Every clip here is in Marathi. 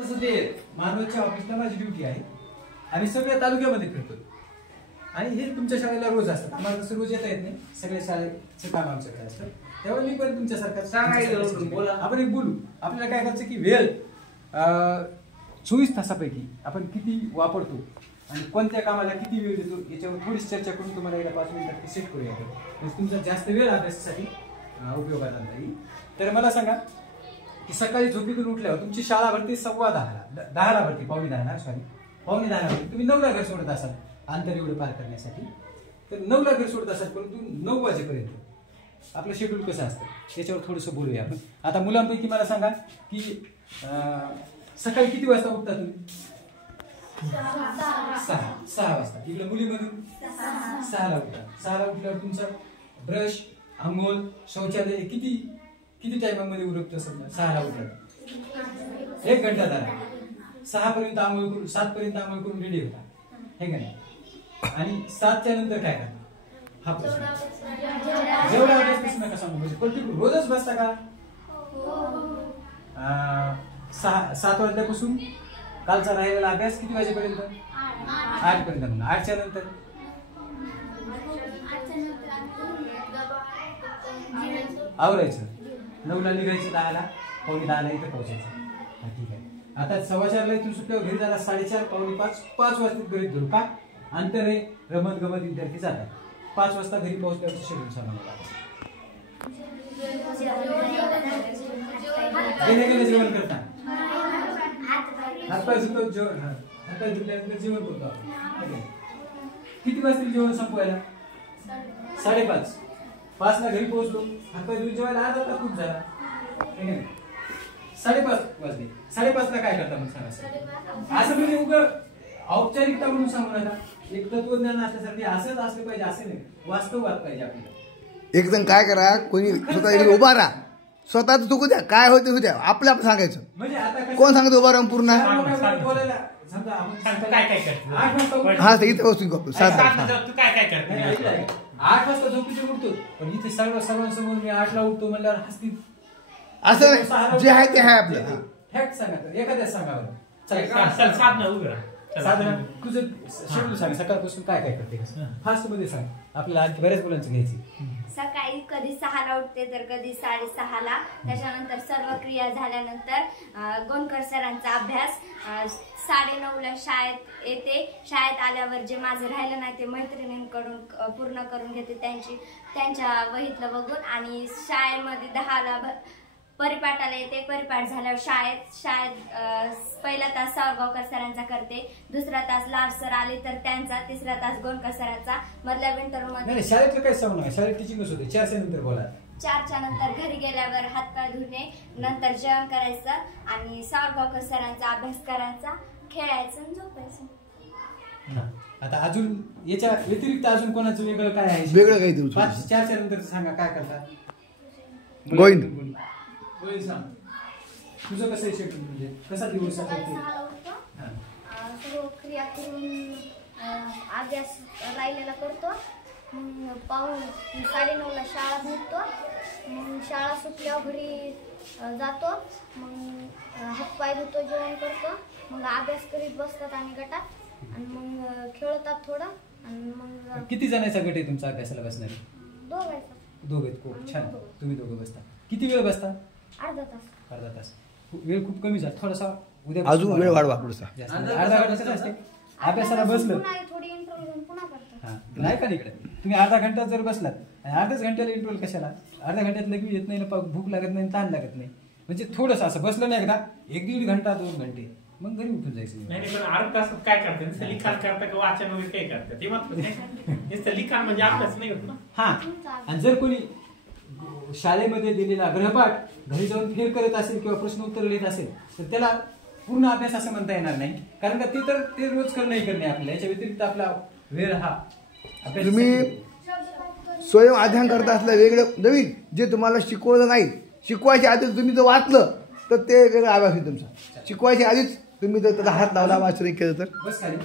मानवच्या ऑफिसला माझी ड्युटी आहे. आम्ही सगळ्या तालुक्यामध्ये फिरतो आणि हे तुमच्या शाळेला रोज असतात. आम्हाला जसं रोज येता येत नाही, सगळ्या शाळेचं काम आमच्याकडे असतं. तेव्हा मी पण तुमच्यासारखं बोला. आपण एक बोलू. आपल्याला काय करायचं की वेळ 24 तासापैकी आपण किती वापरतो आणि कोणत्या कामाला किती वेळ देतो याच्यावर थोडीशी चर्चा करून तुम्हाला एकदा 5 मिनिटात सेट करूया. म्हणजे तुमचा जास्त वेळ अभ्यासासाठी उपयोगात आणता येईल. तर मला सांगा की सकाळी झोपेतून उठल्यावर तुमची शाळा भरती 10:15 भरती, पावणे 10 भरती. तुम्ही 9ला घर सोडत असाल अंतर एवढं पार करण्यासाठी. तर 9ला घर सोडत असाल परंतु 9 वाजेपर्यंत आपलं शेड्यूल कसं असतं त्याच्यावर थोडंसं बोलूया आपण. आता मुलांपैकी मला सांगा की सकाळी किती वाजता उठता तुम्ही? 6 वाजता. इकडे मुलीमधून 6ला उठता. 6ला उठल्यावर तुमचा ब्रश, अंघोळ, शौचालय किती टायमामध्ये उरकतो? समजा 6ला उठल्यावर 1 घंटा झाला. 6 पर्यंत आंघोळ करून 7 पर्यंत आंघोळ करून रेडी होता, हे का नाही? आणि 7च्या नंतर काय करता? हा प्रश्न. जेवढा अभ्यास प्रश्न नका सांगू. म्हणजे रोजच बसता का? 7 वाजल्यापासून कालचा राहिलेला अभ्यास किती वाजेपर्यंत? 8 पर्यंत. 8च्या नंतर आवरायचं. 9ला निघायचं, 10ला पावणे 10ला इथं पोहोचायचं. ठीक आहे. आता 4:15ला इथून सुटल्यावर घरी जायला 4:30, पावणे 5 वाजता घरी धरू का? अंतर आहे, रमत गमत विद्यार्थी जातात. 5 वाजता घरी पोहोचल्यावर शेड्यूल सांगा मला. जेवण करता, हातपाय धुतो, हातपाय धुतल्यानंतर जेवण करतो आपण. किती वाजता जेवण संपवायला? 5:30. 5ला घरी पोहोचलो, हातपाय धुवून जेवायला अर्धा तास खूप झाला, 5:30 वाजले. 5:30ला काय करता मग सांगा? असं म्हणजे उगं औपचारिकता म्हणून सांगू नका. एक तत्वज्ञान असल्यासाठी असंच असलं पाहिजे असं नाही, वास्तववाद पाहिजे आपल्याला. एक जण काय करा, कोणी स्वतः उभा राहा, स्वतःच चुकू द्या, काय होते होत्या आपलं आपण सांगायचं. म्हणजे आता कोण सांगतो उभा राहून पूर्ण? बोलायला समजा आपण काय करतो. हा इथे वस्तू करतो. 8 वाजता झोपेतून उठतो, पण इथे सर्वांसमोर मी 8ला उठतो म्हणल्यावर हसतील. असं जे आहे ते आहे आपलं. फॅक्ट सांगा. तर एखाद्याच सांगा. साधारण तुझं शेड्यूल सांग. सकाळपासून काय काय करते फास्ट मध्ये सांग. आपल्याला आणखी बऱ्याच मुलांचं घ्यायची. सकाळी कधी 6ला उठते तर कधी 6:30ला. त्याच्यानंतर सर्व क्रिया झाल्यानंतर गोंडकर सरांचा अभ्यास. 9:30ला शाळेत येते. शाळेत आल्यावर जे माझं राहिलं नाही ते मैत्रिणींकडून पूर्ण करून घेते त्यांच्या वहीतलं बघून. आणि शाळेमध्ये 10ला परिपाठाला येते. परिपाठ झाल्यावर शाळेत पहिला तास सावरगावकर सरांचा करते, दुसरा तास लाड सर आले तर त्यांचा, तिसरा तास गोंडकर सरांचा. मधल्या विंटर मध्ये शाळेतलं काय सांगू नका, शाळेत टीचिंगच होते. 4च्या नंतर बोला. 4च्या नंतर घरी गेल्यावर हातपाय धुणे, नंतर जेवण करायचं आणि सावरगावकर सरांचा अभ्यास करायचा, खेळायचं आणि झोपायचं. आता अजून याच्या व्यतिरिक्त अजून कोणाचं वेगळं काय आहे? वेगळं काही देऊ. 4च्या नंतर सांगा काय करता. गोविंद सांग तुझं कसं आहे शेड्यूल? म्हणजे कसा दिवस सर्व क्रिया करून अभ्यास राहिलेला करतो. मग 9:30ला शाळा भेटतो. मग शाळा सुटल्यावर घरी जातो. मग हातपाय धुतो, जेवण करतो. मग अभ्यास करीत बसतात आणि गटात आणि मग खेळतात थोडं. आणि मग किती जणांचा गट आहे तुमचा अभ्यासाला बसणार? दोघे. खूप छान. तुम्ही दोघं बसता. किती वेळ बसता? अर्धा तास. वेळ खूप कमी झाला. थोडासा उद्या अजून वेळ वाढवा पुढचा. अर्धा घंटा असते अभ्यासाला बसलं. नाही का इकडे तुम्ही अर्धा घंटा जर बसलात आणि अर्ध्याच घंट्याला इंटरव्हल कशाला? अर्ध्या घंट्यात लगेच येत नाही ना, भूक लागत नाही, ताण लागत नाही. म्हणजे थोडंसं असं बसलं नाही एकदा 1-1.5 घंटा 2 घंटे मग घरी उठून जायचं. नाही पण अर्धा तासात काय करतात? लिखाण करता का वाचन वगैरे काय करतात? ते मात्र लिखाण म्हणजे अभ्यास नाही होत ना. हा. आणि जर कोणी शाळेमध्ये दिलेला गृहपाठ घरी जाऊन फेर करत असेल किंवा प्रश्न उत्तर लिहित असेल तर त्याला पूर्ण अभ्यास असं म्हणता येणार नाही. कारण का ते रोज करणे आपल्याला. याच्या व्यतिरिक्त आपला वेळ हा अभ्यास. तुम्ही स्वयं अध्ययन करता असलं वेगळं नवीन जे तुम्हाला शिकवलं नाही, शिकवायच्या आधीच तुम्ही जर वाचलं तर ते वेगळा अभ्यास आहे तुमचा. शिकवायच्या आधीच तुम्ही जर त्याला हात लावला, वाचन केलं तर. बस खाली.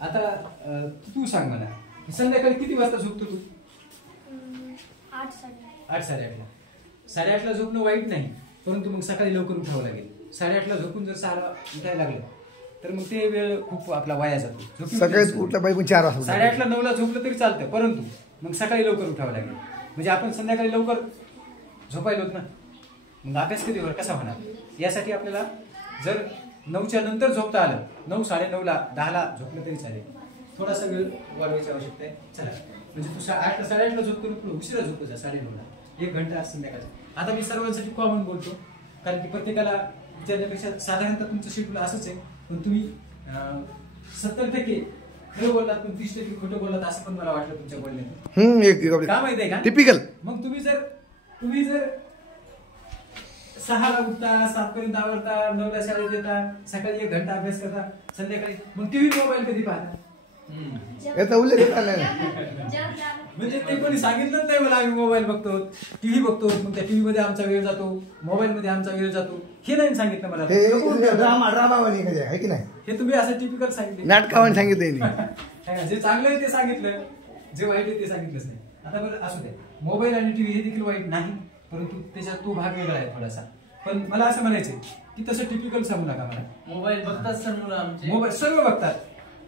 आता तू सांग मला, संध्याकाळी किती वाजता झोपतो तू? 8-8:30. 8-8:30ला. 8:30ला झोपणं वाईट नाही, परंतु मग सकाळी लवकर उठावं लागेल. 8:30ला झोपून जर 6ला उठायला लागलं तर मग ते वेळ खूप आपला वाया जातो. झोपून सकाळीच उठलं पाहिजे 4 वाजता. 8:30ला 9ला झोपलं तरी चालतं, परंतु मग सकाळी लवकर उठावं लागेल. म्हणजे आपण संध्याकाळी लवकर झोपायला होत ना, मग अभ्यास कधी कसा होणार? यासाठी आपल्याला जर 9च्या नंतर झोपता आलं, 9, 9:30ला 10ला झोपलं तरी चालेल. थोडासा वेळ वाढवायची आवश्यकता आहे. चला, म्हणजे तू 8ला 8:30ला झोपतो, पुढे उशिरा झोपत जा 9:30ला, 1 घंटा संध्याकाळचा. आता मी सर्वांसाठी कॉमन बोलतो, कारण की प्रत्येकाला विचारण्यापेक्षा साधारणतः तुमचं शेड्यूल असंच आहे. पण तुम्ही 70% खरं बोललात, पण 30% खोटं बोललात असं पण मला वाटलं तुमच्या बोलण्यात. का माहिती आहे का? टिपिकल. मग तुम्ही जर 6ला उठता, 7 पर्यंत आवडता, 9ला शाळेत येता, सकाळी 1 घंटा अभ्यास करता, संध्याकाळी मग टीव्ही मोबाईल कधी पाहता? याचा उल्लेख झाला. म्हणजे ते कोणी सांगितलंच नाही मला आम्ही मोबाईल बघतो, टीव्ही बघतो, मग त्या टीव्ही मध्ये आमचा वेळ जातो, मोबाईल मध्ये आमचा वेळ जातो, हे नाही सांगितलं मला. ड्रामावाणी आहे की नाही? हे तुम्ही असं टिपिकल सांगितलं, नाटकावानी सांगितलं. जे चांगलं आहे ते सांगितलं, जे वाईट आहे ते सांगितलंच नाही. आता बरं असू द्या, मोबाईल आणि टीव्ही हे देखील वाईट नाही, परंतु त्याच्यात तो भाग वेगळा आहे थोडासा. पण मला असं म्हणायचं की तसं टिपिकल सांगू नका मला. मोबाईल बघतात सर मुलं आमचे, मोबाईल सर्व बघतात.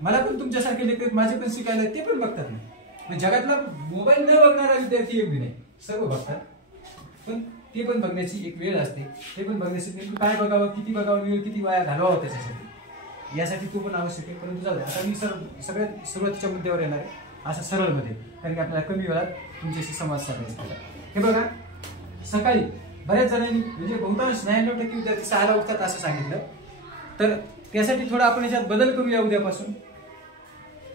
मला पण तुमच्यासारखे लेकर माझे पण शिकायला ते पण बघतात ना. जगातला मोबाईल न बघणारा विद्यार्थी एक बी नाही, सर्व बघतात. पण ते पण बघण्याची एक वेळ असते, ते पण बघण्यासाठी काय बघावं, किती बघावं, वेळ किती वाया घालवावं त्याच्यासाठी, यासाठी तो पण आवश्यक आहे. परंतु जाऊ द्या, आता मी सगळ्यात सुरुवातीच्या मुद्द्यावर येणार आहे, असं सरळमध्ये, कारण की आपल्याला कमी वेळात तुमच्याशी संवाद साधायचा. हे बघा, सकाळी बऱ्याच जणांनी म्हणजे बहुतांश 99% विद्यार्थी 6ला उठतात असं सांगितलं. तर त्यासाठी थोडा आपण याच्यात बदल करूया उद्यापासून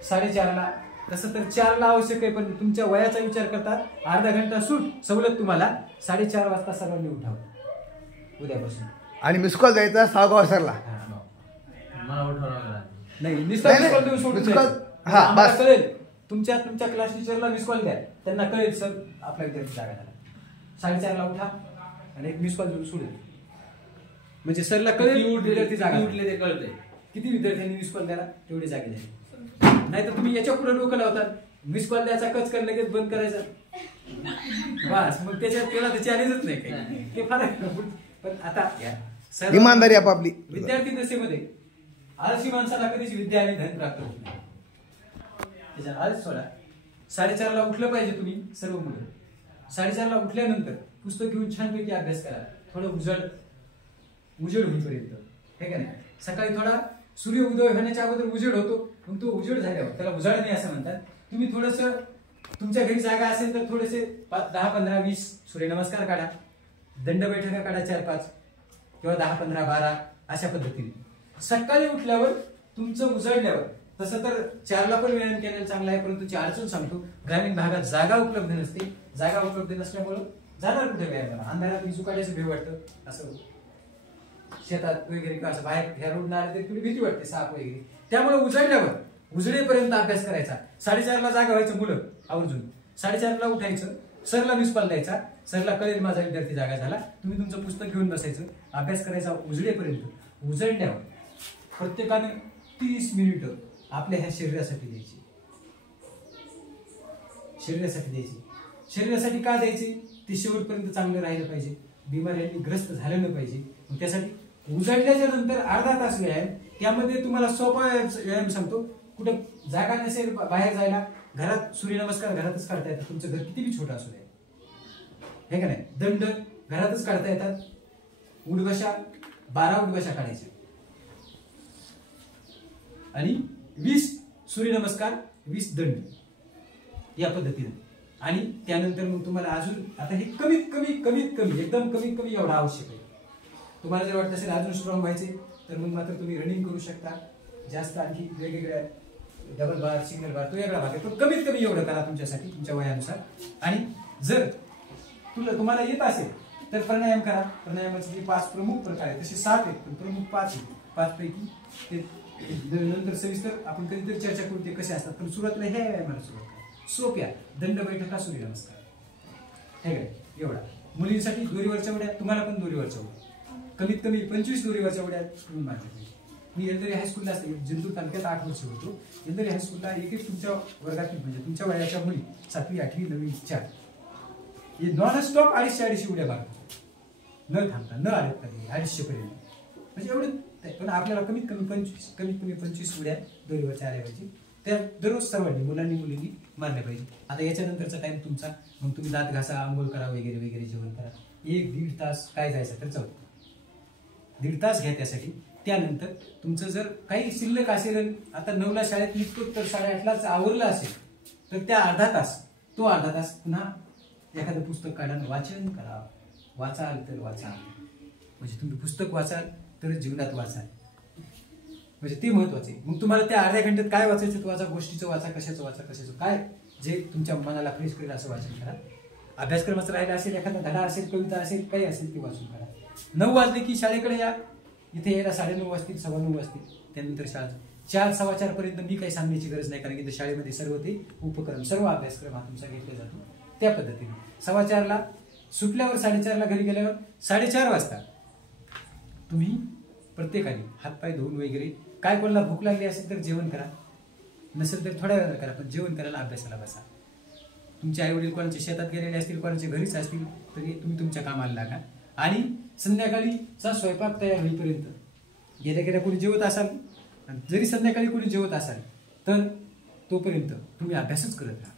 4:30ला. तसं तर 4ला आवश्यक आहे, पण तुमच्या वयाचा विचार करता अर्धा घंटा सूट सवलत तुम्हाला 4:30 वाजता सर्वांनी उठावं उद्यापासून. आणि मिस कॉल द्यायचा 6 वाजता. मला उठवावं लागलं नाही, मिस कॉल देऊन सोडून द्यायचं. कळेल तुमच्या क्लास टीचरला मिस कॉल द्या, त्यांना कळेल सर आपला विद्यार्थी जागा झाला. 4:30ला उठा आणि एक मिस कॉल देऊन सोडेल, म्हणजे सरला कळेल विद्यार्थी जागा उठले ते कळते. किती विद्यार्थ्यांनी मिस कॉल द्यायला तेवढे जागे झाले. नाही तर तुम्ही याच्या पुढे डोकं लावतात, मिस कॉल द्यायचा, कच कर लगेच बंद करायचा, बस मग त्याच्यात त्याला तर चॅलेंजच नाही काही, ते फार. पण आता इमानदारी आपापली. विद्यार्थी दशेमध्ये आळशी माणसाला कधीच विद्या आणि धन प्राप्त होत नाही. त्याच्या आळस सोडा. 4:30ला उठलं पाहिजे तुम्ही सर्व मुलं. 4:30ला उठल्यानंतर पुस्तक घेऊन छानपैकी अभ्यास करा, थोडं उजेड होईपर्यंत, हे का नाही. सकाळी थोडा सूर्य उदय होण्याच्या अगोदर उजेड होतो, मग तो उजेड झाल्यावर त्याला उजाड नाही असं म्हणतात. तुम्ही थोडंसं तुमच्या घरी जागा असेल तर थोडेसे 10, 15, 20 सूर्यनमस्कार काढा, दंड बैठका काढा 4-5 किंवा 10, 15, 12 अशा पद्धतीने. सकाळी उठल्यावर तुमचं उजळल्यावर, तसं तर 4ला पण व्यायाम केलेला चांगला आहे, परंतु ची अडचण सांगतो, ग्रामीण भागात जागा उपलब्ध नसते. जागा उपलब्ध नसल्यामुळं जाणार कुठे व्यायामाला? अंधारात विजू काढायचं भेट वाटतं, असं शेतात वगैरे किंवा असं बाहेर ह्या रोडला आले तरी थोडी भीती वाटते, साप वगैरे. त्यामुळे उजळल्यावर उजळेपर्यंत अभ्यास करायचा. 4:30ला जागा व्हायचं मुलं आवर्जून, 4:30ला उठायचं, सरला मिस कॉल द्यायचा, सरला कळेल माझा विद्यार्थी जागा झाला. तुम्ही तुमचं पुस्तक घेऊन बसायचं, अभ्यास करायचा उजळेपर्यंत. उजळल्यावर प्रत्येकाने 30 मिनिटं आपल्या ह्या शरीरासाठी द्यायची. शरीरासाठी का द्यायची? ते शेवटपर्यंत चांगलं राहिलं पाहिजे, बिमाऱ्यांनी ग्रस्त झालं नाही पाहिजे. मग त्यासाठी उजळल्याच्या नंतर अर्धा तास व्यायाम. त्यामध्ये तुम्हाला सोपा व्यायाम सांगतो, कुठं जागा नसेल बाहेर जायला, घरात सूर्यनमस्कार घरातच काढता येतात, तुमचं घर किती बी छोटा असू द्या, हे का नाही. दंड घरातच काढता येतात. उठबशा 12 उठबशा काढायच्या आणि 20 सूर्यनमस्कार, 20 दंड, या पद्धतीने. आणि त्यानंतर मग तुम्हाला अजून, आता हे कमीत कमी एकदम कमीत कमी एवढा आवश्यक आहे. तुम्हाला जर वाटत असेल अजून स्ट्रॉंग व्हायचे तर मग मात्र तुम्ही रनिंग करू शकता. जास्त आणखी वेगवेगळ्या डबल बार, सिंगल बार, तो वेगळा भाग आहे, पण कमीत कमी एवढं करा तुमच्यासाठी, तुमच्या वयानुसार. आणि जर तुम्हाला येत असेल तर प्राणायाम करा. प्राणायामाचे 5 प्रमुख प्रकार आहेत, तसे 7 आहेत, पण प्रमुख 5 आहेत. 5 पैकी ते नंतर सविस्तर आपण कधीतरी चर्चा करू ते कसे असतात. पण सुरुवातीला हे व्यायामाला सुरुवात करा, सोप्या दंड बैठका, सूर्यनमस्कार, हे काय एवढा. मुलींसाठी दोरीवरच्या उड्या, तुम्हाला पण दोरीवरच्या उड्या, कमीत कमी 25 दोरीवरच्या उड्या तुम्ही मारल्या पाहिजे. मी येलदरी हायस्कूलला असते, जिंतूर तालुक्यात 8 वर्ष होतो. येलदरी हायस्कूलला एक तुमच्या वर्गातील म्हणजे तुमच्या वयाच्या मुली 7वी, 8वी, 9वी, 4 हे नॉन स्टॉप 250 उड्या मारतात, न थांबता, न आलेत कधी 250 पर्यंत. म्हणजे एवढं. पण आपल्याला कमीत कमी 25 उड्या दोरीवरच्या आल्या पाहिजे. त्या दररोज सर्वांनी मुलांनी मुलींनी मारल्या पाहिजे. आता याच्यानंतरचा टाइम तुमचा, मग तुम्ही दात घासा, आंघोळ करा, वगैरे वगैरे जेवण करा. 1-1.5 तास काय जायचं तर जाऊ, 1.5 तास घ्या त्यासाठी. त्यानंतर तुमचं जर काही शिल्लक असेल, आता 9ला शाळेत निघतो तर 8:30लाच आवरलं असेल, तर त्या अर्धा तास पुन्हा एखादं पुस्तक काढा, वाचन करा. वाचाल तर वाचाल, म्हणजे तुम्ही पुस्तक वाचाल तर जीवनात वाचाल, म्हणजे ते महत्वाचे. मग तुम्हाला त्या अर्ध्या घंट्यात काय वाचायचं ते वाचा, गोष्टीचं वाचा, कशाचं काय जे तुमच्या मनाला फ्रेश करेल असं वाचन करा. अभ्यासक्रमाचं राहिला असेल, एखादा धडा असेल, कविता असेल, काही असेल ते वाचून करा. 9 वाजले की शाळेकडे या. इथे यायला 9:30 वाजतील, 9:15 वाजतील. त्यानंतर शाळा 4, 4:15 पर्यंत मी काही सांगण्याची गरज नाही, कारण की शाळेमध्ये सर्व ते उपक्रम, सर्व अभ्यासक्रम हा तुमचा घेतला जातो त्या पद्धतीने. 4:15ला सुटल्यावर 4:30ला घरी गेल्यावर 4:30 वाजता तुम्ही प्रत्येकाने हातपाय धुवून वगैरे, काय कोणाला भूक लागली असेल तर जेवण करा, नसेल तर थोड्या वेळा करा, पण जेवण करायला अभ्यासाला बसा. तुमचे आई वडील कोणाचे शेतात गेलेले असतील, कोणाचे घरीच असतील, तरी तुम्ही तुमच्या कामाला लागा. आणि संध्याकाळीचा स्वयंपाक तयार होईपर्यंत गेल्या कोणी जेवत असाल, जरी संध्याकाळी कोणी जेवत असाल तर तोपर्यंत तुम्ही अभ्यासच करत राहा.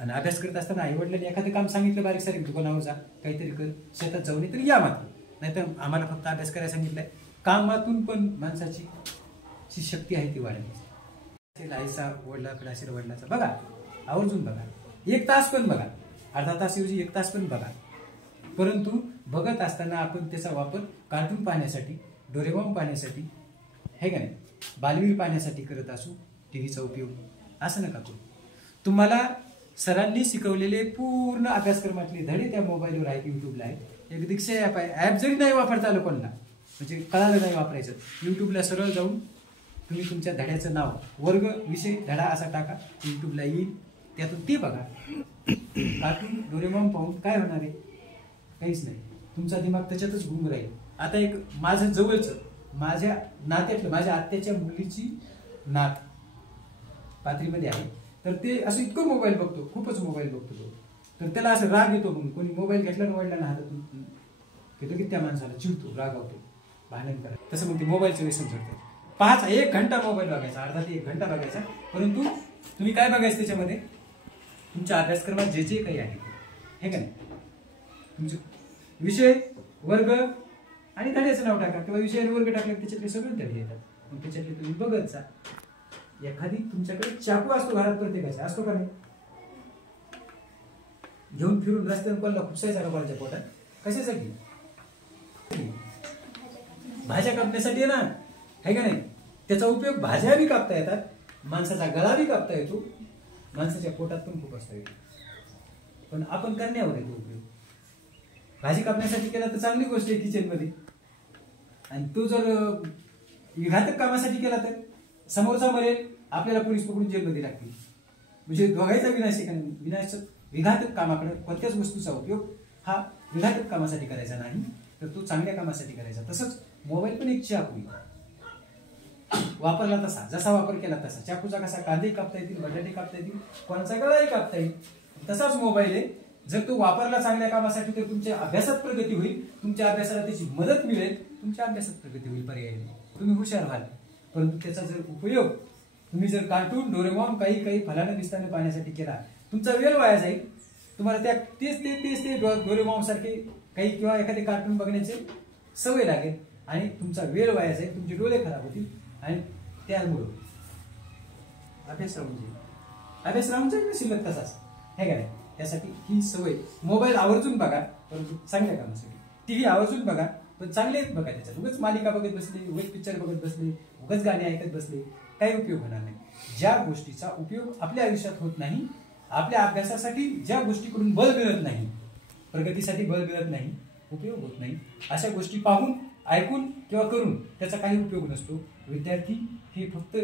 आणि अभ्यास करत असताना आई वडिलांनी एखादं काम सांगितलं, बारीक सारीक दुकानावर जा, काहीतरी कर, शेतात जाऊ नये तरी या मात्र, नाहीतर आम्हाला फक्त अभ्यास करायला सांगितलंय. कामातून पण माणसाची शक्ती आहे ती वाढायची. आईचा वडिलाकडे असेल, वडिलाचा बघा, आवर्जून बघा. 1 तास पण बघा, अर्धा तासऐवजी 1 तास पण बघा. परंतु बघत असताना आपण त्याचा वापर कार्टून पाहण्यासाठी, डोरेमॉन पाहण्यासाठी, हे का नाही, बालवीर पाहण्यासाठी करत असू. टीव्हीचा उपयोग असं नका करू. तुम्हाला सरांनी शिकवलेले पूर्ण अभ्यासक्रमातले धडे त्या मोबाईलवर आहेत, युट्यूबला आहेत. एक दीक्षा ॲप आहे. ॲप जरी नाही वापरता आलं कोणाला, म्हणजे कळालं नाही वापरायचं, युट्यूबला सरळ जाऊन तुम्ही तुमच्या धड्याचं नाव, वर्ग, विषय, धडा असा टाका, युट्यूबला येईल, त्यातून ते बघा. कार्टून डोरेमॉन पाहून काय होणार आहे? काहीच नाही. तुमचा दिमाग त्याच्यातच गुंग राहील. आता एक माझं जवळचं, माझ्या नात्यातलं, माझ्या आत्याच्या मुलीची नात पाथरीमध्ये आहे, तर ते असं इतकं मोबाईल बघतो, खूपच मोबाईल बघतो तो. तर त्याला असं राग येतो, म्हणून कोणी मोबाईल घेतला ना वडिलांना हातातून घेतो की त्या माणसाला चिडतो, रागावतो, भांडण करा. तसं म्हणते मोबाईलचं व्यसन सोडतात. 1 घंटा मोबाईल बघायचा, अर्धा ते 1 घंटा बघायचा. परंतु तुम्ही काय बघायचं त्याच्यामध्ये, तुमच्या अभ्यासक्रमात जे जे काही आहे हे का नाही, तुमचे विषय, वर्ग आणि धड्याचं नाव टाका, किंवा विषय वर्ग टाकले त्याच्यातले सगळे धडे येतात. मग त्याच्यातले तुम्ही बघत जा. एखादी तुमच्याकडे चाकू असतो घरात, प्रत्येकाचा असतो का नाही, घेऊन फिरून रस्त्यावर कोणाला खुपसायचा का कोणाच्या पोटात, कशासाठी? भाज्या कापण्यासाठी आहे ना, आहे का नाही. त्याचा उपयोग भाज्या बी कापता येतात, माणसाचा गळा बी कापता येतो, माणसाच्या पोटात पण खूप असता येतो. पण आपण करण्यावर येतो उपयोग. भाजी कापण्यासाठी केला तर चांगली गोष्ट आहे किचनमध्ये, आणि तो जर विघातक कामासाठी केला तर समोरचा मरेल, आपल्याला पोलीस पकडून जेलमध्ये लागतील. म्हणजे दोघांचा विघातक कामाकडे, कोणत्याच वस्तूचा उपयोग हा विघातक कामासाठी करायचा नाही, तर तो चांगल्या कामासाठी करायचा. तसंच मोबाईल पण एक चाकू, वापरला तसा, जसा वापर केला तसा. चाकूचा कसा कांदे कापता येतील, बटाटे कापता येतील, कोणाचा गळाही कापता येईल, तसाच मोबाईल आहे. जर तो वापरला चांगल्या कामासाठी तर तुमच्या अभ्यासात प्रगती होईल, तुमच्या अभ्यासाला त्याची मदत मिळेल, तुमच्या अभ्यासात प्रगती होईल, पर्याय तुम्ही हुशार व्हाल. परंतु त्याचा जर उपयोग तुम्ही जर कार्टून, डोरेमॉन, काही फलानं दिसताना पाहण्यासाठी केला, तुमचा वेळ वाया जाईल. तुम्हाला त्या तेच डोरेमॉन सारखे काही किंवा एखादे कार्टून बघण्याचे सवय लागेल, आणि तुमचा वेळ वाया जाईल, तुमचे डोळे खराब होतील, आणि त्यामुळं अभ्यास राहून जाईल शिल्लक तसाच, हे का नाही. त्यासाठी ही सवय, मोबाईल आवर्जून बघा, परंतु चांगल्या कामासाठी. टीव्ही आवर्जून बघा, पण चांगले बघा. त्याच्यात उगाच मालिका बघत बसले, उगाच पिक्चर बघत बसले, उगाच गाणे ऐकत बसले, काही उपयोग होणार नाही. ज्या गोष्टीचा उपयोग आपल्या आयुष्यात होत नाही, आपल्या अभ्यासासाठी ज्या गोष्टीकडून बळ मिळत नाही, प्रगतीसाठी बळ मिळत नाही, उपयोग होत नाही, अशा गोष्टी पाहून, ऐकून किंवा करून त्याचा काही उपयोग नसतो. विद्यार्थी हे फक्त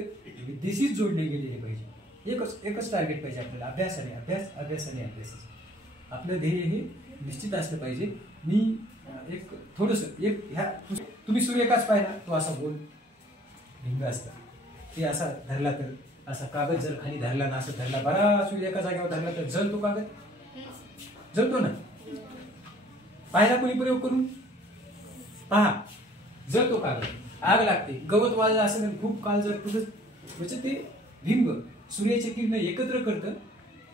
विद्येशीच जोडले गेलेले पाहिजे. एकच टार्गेट पाहिजे आपल्याला, अभ्यास आणि अभ्यास. आपलं ध्येय हे निश्चित असलं पाहिजे. मी एक तुम्ही सूर्यकाच पाहिला, तो असा गोल भिंग असतात, ते असा धरला तर, असा कागद जर खाली धरला ना, असं धरला, बरा सूर्य एका जागेवर धरला तर जळतो कागद, जळतो ना. पाहिला कोणी प्रयोग करून पहा. जळतो कागद, आग लागते, गवत वाळलं असेल आणि खूप काळ जर तुझं म्हणजे ते भिंग सूर्याची किरण एकत्र करतं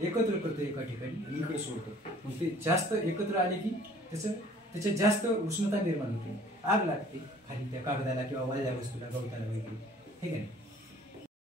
एका ठिकाणी आणि इकडे सोडतं. मग ते जास्त एकत्र आले की त्याच्यात जास्त उष्णता निर्माण होते, आग लागते खाली त्या कागदाला किंवा वाळल्या वस्तूला गवताला वगैरे, ठीक आहे.